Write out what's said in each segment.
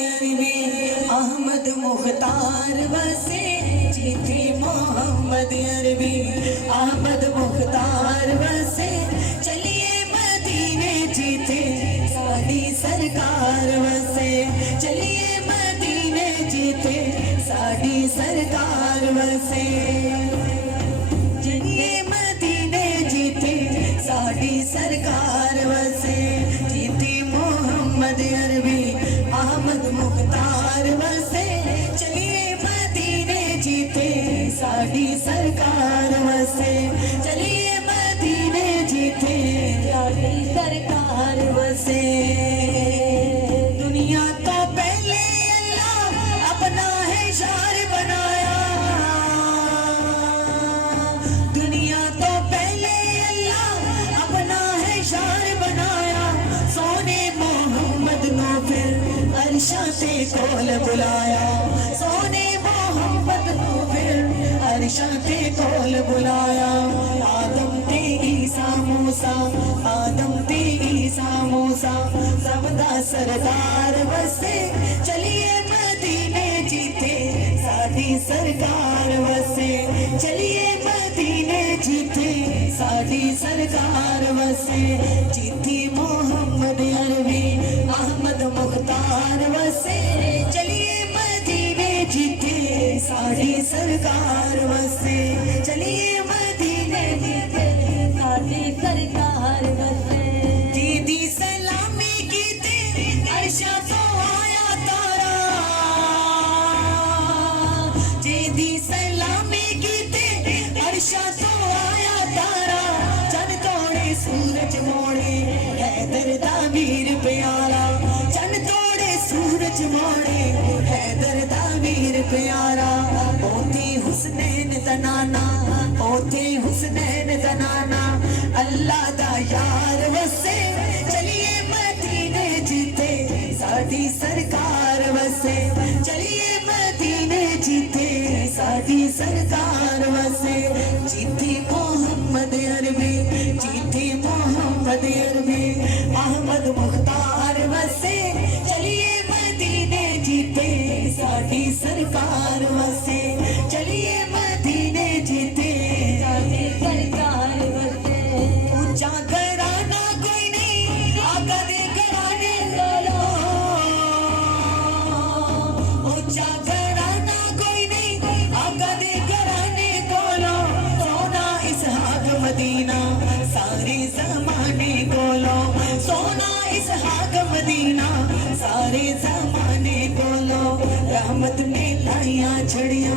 अहमद मुख्तार वसे जिथे मोहम्मद अरबी अहमद मुख्तार वसे चलिए मदीने जिथे साड़ी सरकार वसे चलिए मदीने जिथे साड़ी सरकार वसे चलिए मदीने जिथे साड़ी सरकार वसे जिथे मोहम्मद अरबी अहमद मुख्तार वसे चलिए मदीने जिथे साड़ी सरकार वसे चलिए मदीने जिथे साड़ी सरकार वसे। दुनिया तो पहले अल्लाह अपना है शार बनाया, दुनिया तो पहले अल्लाह अपना है शार बनाया, सोने मोहम्मद नो फिर अर्शा से कोल बुलाया, सोने मोहम्मद को फिर अर्शा से कोल बुलाया। आदम ते ईसा मूसा आदम ते ईसा मूसा सबदा सरदार वसे चलिए मदीने जिथे साड़ी सरकार वसे चलिए मदीने जिथे साड़ी सरकार वसे जिथे मोहम्मद अरबी अहमद मुख्तार वसे चलिए मदीने जिथे साड़ी सरकार वसे चलिए मदीने जिथे साड़ी सरकार वसे। दीदी सलामी की ते अर्शा तो आया तारा, दीदी सलामी की ते अर्शा तो आया तारा, चन तोड़े सूरज मोड़े हैदर दा वीर प्यारा, चन तोड़े सूरज मोड़े हैदर दा वीर प्यारा। ओथे हुसनैन दनाना ओथे हुसनैन दनाना अल्लाह दा यार वसे चलिए मदीने जिथे साड़ी सरकार वसे चलिए मदीने जिथे साड़ी सरकार वसे जिथे मोहम्मद अरबी जिथे मोहम्मद अरबी अहमद मुख्तार वसे चलिए मदीने जिथे साड़ी सरकार वसे चलिए मदीने जिथे साड़ी सरकार वसे। ऊंचा घराना कोई नहीं आका दे घराने कोलो, ऊंचा घराना कोई नहीं आका दे घराने कोलो, सोना इसहाक मदीना सारे जमाने कोलो, सोना इसहाक मदीना सारे जमाने कोलो। रहमत ने लाइया छड़िया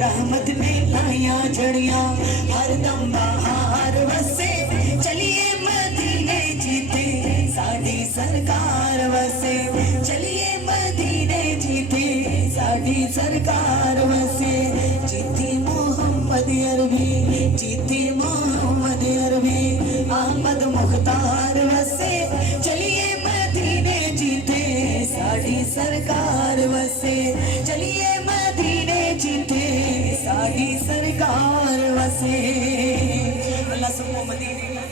रहमत ने लाइया छड़िया हर दम बहार वसे चलिए मदीने जिथे साड़ी सरकार वसे चलिए मदीने जिथे साड़ी सरकार वसे जिथे मोहम्मद अरबी जिथे मोहम्मद अरबी अहमद मुख्तार वसे चलिए मदीने जिथे साड़ी सरकार वसे चलिए मदीने जिथे साड़ी सरकार वसे। अल्लाह सबको मदीने